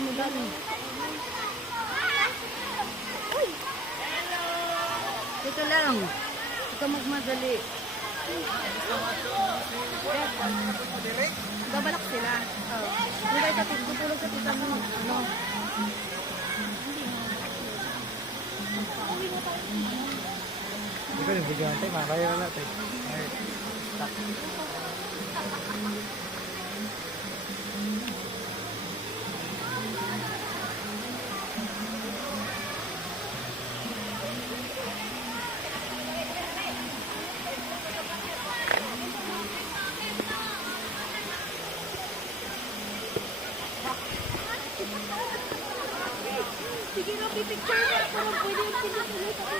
mo dali. Dito lang. Ikaw magmadali. Babalak sila. Hindi ka tutulog sa tita mo. Ano? Hindi ko yung video natin, makakaya na natin. Ay, stop. Sige na, pipicture na. Parang pwede yung pinatuloy sa